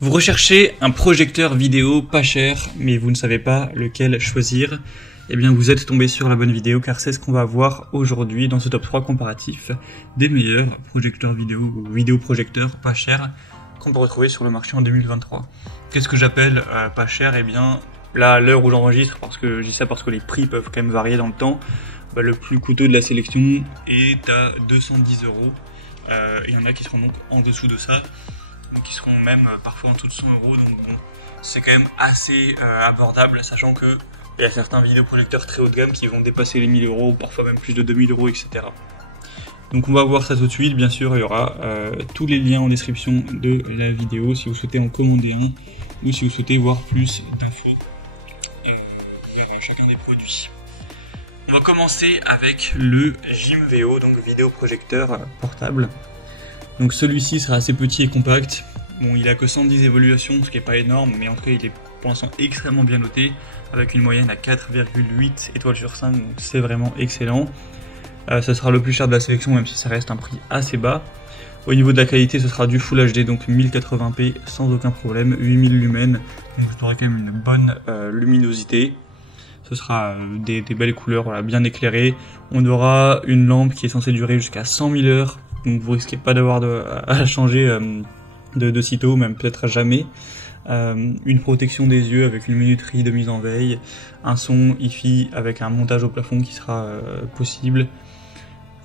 Vous recherchez un projecteur vidéo pas cher, mais vous ne savez pas lequel choisir. Eh bien, vous êtes tombé sur la bonne vidéo, car c'est ce qu'on va voir aujourd'hui dans ce top 3 comparatif des meilleurs projecteurs vidéo ou vidéoprojecteurs pas chers qu'on peut retrouver sur le marché en 2023. Qu'est-ce que j'appelle pas cher? Eh bien, là, à l'heure où j'enregistre, parce que je dis ça parce que les prix peuvent quand même varier dans le temps, le plus coûteux de la sélection est à 210 €. Il y en a qui seront donc en dessous de ça, qui seront même parfois en dessous de 100 €, donc bon, c'est quand même assez abordable, sachant que il y a certains vidéoprojecteurs très haut de gamme qui vont dépasser les 1000 €, parfois même plus de 2000 €, etc. Donc on va voir ça tout de suite. Bien sûr, il y aura tous les liens en description de la vidéo si vous souhaitez en commander un ou si vous souhaitez voir plus d'infos vers chacun des produits. On va commencer avec le Jimveo, donc vidéoprojecteur portable. Donc celui-ci sera assez petit et compact. Bon, il a que 110 évaluations, ce qui est pas énorme, mais en tout cas il est pour l'instant extrêmement bien noté, avec une moyenne à 4,8 étoiles sur 5, donc c'est vraiment excellent. Ça sera le plus cher de la sélection, même si ça reste un prix assez bas. Au niveau de la qualité, ce sera du Full HD, donc 1080p sans aucun problème, 8000 lumens, donc vous aurez quand même une bonne luminosité. Ce sera des belles couleurs, voilà, bien éclairées. On aura une lampe qui est censée durer jusqu'à 100 000 heures, donc vous risquez pas d'avoir à changer de sitôt, même peut-être à jamais. Une protection des yeux avec une minuterie de mise en veille, un son Hi-Fi avec un montage au plafond qui sera possible,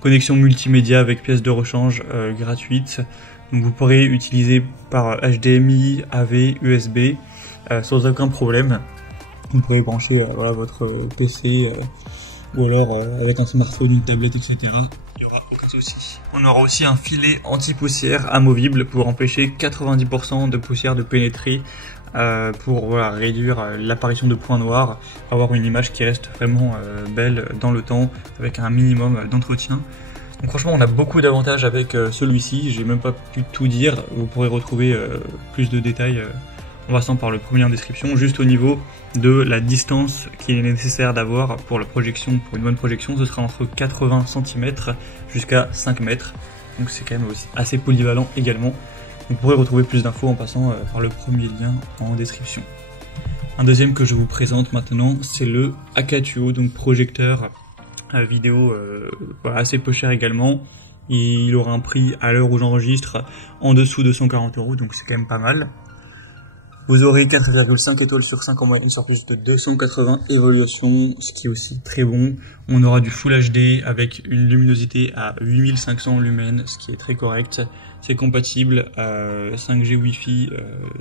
connexion multimédia avec pièces de rechange gratuite. Donc vous pourrez utiliser par HDMI, AV, USB sans aucun problème. Vous pourrez brancher votre PC ou alors avec un smartphone, une tablette, etc. Il n'y aura aucun souci. On aura aussi un filet anti-poussière amovible pour empêcher 90% de poussière de pénétrer, pour réduire l'apparition de points noirs, avoir une image qui reste vraiment belle dans le temps avec un minimum d'entretien. Donc franchement, on a beaucoup d'avantages avec celui-ci. J'ai même pas pu tout dire. Vous pourrez retrouver plus de détails en passant par le premier en description. Juste au niveau de la distance qu'il est nécessaire d'avoir pour la projection, pour une bonne projection, ce sera entre 80 cm jusqu'à 5 mètres. Donc c'est quand même aussi assez polyvalent également. Vous pourrez retrouver plus d'infos en passant par le premier lien en description. Un deuxième que je vous présente maintenant, c'est le Akatuo, donc projecteur vidéo assez peu cher également. Il aura un prix à l'heure où j'enregistre en dessous de 140 €, donc c'est quand même pas mal. Vous aurez 4,5 étoiles sur 5 en moyenne sur plus de 280 évaluations, ce qui est aussi très bon. On aura du Full HD avec une luminosité à 8500 lumens, ce qui est très correct. C'est compatible 5G Wi-Fi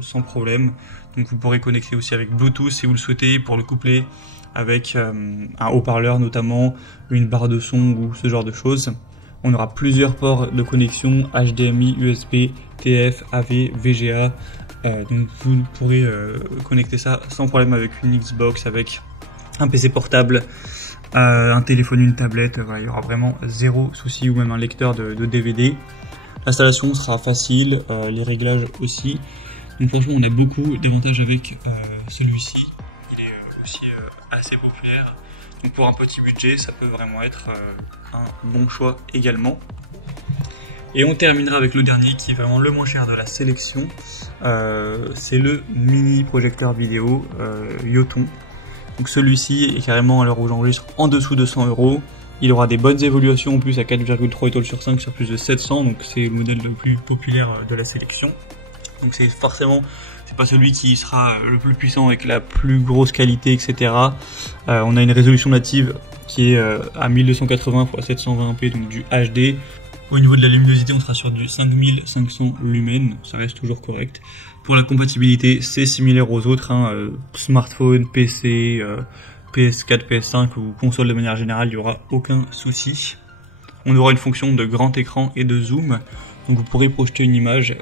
sans problème. Donc vous pourrez connecter aussi avec Bluetooth si vous le souhaitez, pour le coupler avec un haut-parleur notamment, une barre de son ou ce genre de choses. On aura plusieurs ports de connexion HDMI, USB, TF, AV, VGA. Donc vous pourrez connecter ça sans problème avec une Xbox, avec un PC portable, un téléphone, une tablette. Il y aura vraiment zéro souci, ou même un lecteur de DVD. L'installation sera facile, les réglages aussi. Donc franchement, on a beaucoup d'avantages avec celui-ci. Il est aussi assez populaire. Donc pour un petit budget, ça peut vraiment être un bon choix également. Et on terminera avec le dernier, qui est vraiment le moins cher de la sélection. C'est le mini projecteur vidéo Yoton. Donc celui-ci est carrément, à l'heure où j'enregistre, en dessous de 100 €. Il aura des bonnes évaluations en plus à 4,3 étoiles sur 5 sur plus de 700, donc c'est le modèle le plus populaire de la sélection. Donc c'est forcément, c'est pas celui qui sera le plus puissant avec la plus grosse qualité, etc. On a une résolution native qui est à 1280 x 720p, donc du HD. Au niveau de la luminosité, on sera sur du 5500 lumens, ça reste toujours correct. Pour la compatibilité, c'est similaire aux autres, smartphone, PC, PS4, PS5 ou console de manière générale, il n'y aura aucun souci. On aura une fonction de grand écran et de zoom, donc vous pourrez projeter une image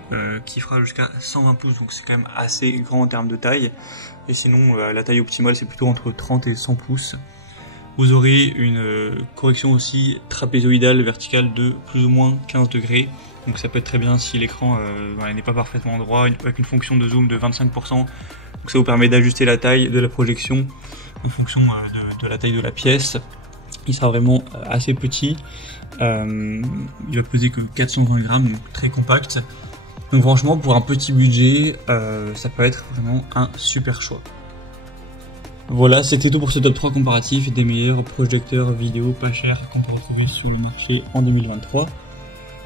qui fera jusqu'à 120 pouces, donc c'est quand même assez grand en termes de taille. Et sinon, la taille optimale, c'est plutôt entre 30 et 100 pouces. Vous aurez une correction aussi trapézoïdale verticale de plus ou moins 15 degrés. Donc ça peut être très bien si l'écran n'est pas parfaitement droit, avec une fonction de zoom de 25%. Donc ça vous permet d'ajuster la taille de la projection en fonction de la taille de la pièce. Il sera vraiment assez petit. Il va peser que 420 grammes, donc très compact. Donc franchement, pour un petit budget, ça peut être vraiment un super choix. Voilà, c'était tout pour ce top 3 comparatif des meilleurs projecteurs vidéo pas chers qu'on peut retrouver sur le marché en 2023.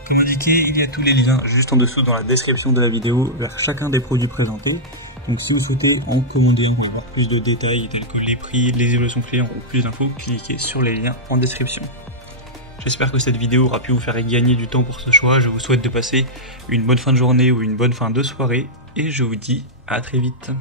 Comme indiqué, il y a tous les liens juste en dessous dans la description de la vidéo vers chacun des produits présentés. Donc si vous souhaitez en commander un pour avoir plus de détails tels que les prix, les évolutions clients ou plus d'infos, cliquez sur les liens en description. J'espère que cette vidéo aura pu vous faire gagner du temps pour ce choix. Je vous souhaite de passer une bonne fin de journée ou une bonne fin de soirée et je vous dis à très vite.